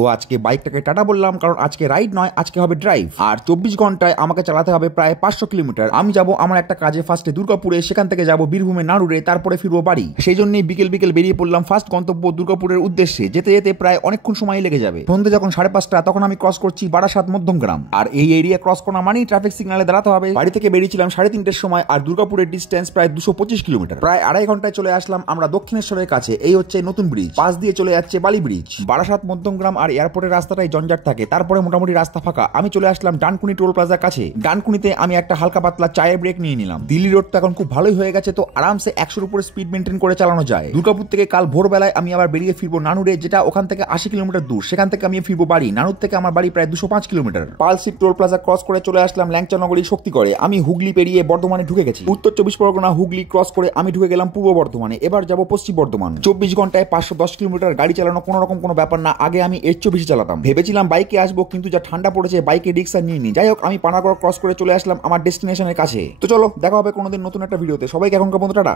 তো আজকে বাইকটাকে টাটা বললাম, কারণ আজকে রাইড নয়, আজকে হবে ড্রাইভ। আর 24 ঘন্টায় আমাকে চালাতে হবে প্রায় 500 কিলোমিটার। আমি যাব আমার একটা কাজে, ফার্স্টে দুর্গাপুরে, সেখান থেকে যাব বীরভূমে নাড়ুরে, তারপরে ফিরবো বাড়ি। সেই জন্যই বিকেল বিকেল বেরিয়ে পড়লাম ফার্স্ট গন্তব্য দুর্গাপুরের উদ্দেশ্যে। যেতে যেতে প্রায় অনেকক্ষণ সময় লেগে যাবে। সন্ধ্যে যখন 5:30, তখন আমি ক্রস করছি বারাসাত মধ্যমগ্রাম। আর এই এরিয়া ক্রস করা মানেই ট্রাফিক সিগনালে দাঁড়াতে হবে। বাড়ি থেকে বেরিয়েছিলাম 3:30-র সময়, আর দুর্গাপুরের ডিস্টেন্স প্রায় 225 কিলোমিটার। প্রায় 2.5 ঘন্টায় চলে আসলাম আমরা দক্ষিণেশ্বরের কাছে। এই হচ্ছে নতুন ব্রিজ, পাশ দিয়ে চলে যাচ্ছে বালি ব্রিজ। বারাসাত মধ্যমগ্রাম আর এয়ারপোর্টের রাস্তাটাই জঞ্জাট থাকে, তারপরে মোটামুটি রাস্তা ফাঁকা। আমি চলে আসলাম ডানকুনি টোল প্লাজার কাছে। ডানকুনিতে আমি একটা হালকা পাতলা চায়ের ব্রেক নিয়ে নিলাম। দিল্লি রোড তো এখন খুব ভালোই হয়ে গেছে, তো আরামসে 100-র উপরে স্পিড মেনটেন করে চালানো যায়। দুর্গাপুর থেকে কাল ভোরবেলায় আমি আবার বেরিয়ে ফিরবো নানুরে, যেটা ওখান থেকে 80 কিলোমিটার দূর। সেখান থেকে আমি ফিরবো বাড়ি। নানুর থেকে আমার বাড়ি প্রায় 205 কিলোমিটার। পালশিপ টোল প্লাজা ক্রস করে চলে আসলাম ল্যাংচানগরী শক্তিগড়ে। আমি হুগলি পেরিয়ে বর্ধমানে ঢুকে গেছি। উত্তর 24 পরগনা হুগলি ক্রস করে আমি ঢুকে গেলাম পূর্ব বর্ধমানে। এবার যাব পশ্চিম বর্ধমান। 24 ঘন্টায় 510 কিলোমিটার গাড়ি চালানো কোনো রকম কোনো ব্যাপার না। আগে আমি এর চেয়ে বেশি চালাতাম। ভেবেছিলাম বাইকে আসবো, কিন্তু যা ঠান্ডা পড়েছে বাইকে রিক্সা নিয়ে নি। যাই হোক, আমি পানাগড় ক্রস করে চলে আসলাম আমার ডেস্টিনেশনের কাছে। তো চলো, দেখা হবে কোনোদিন নতুন একটা ভিডিওতে। সবাইকে এখনকার মতো টাটা।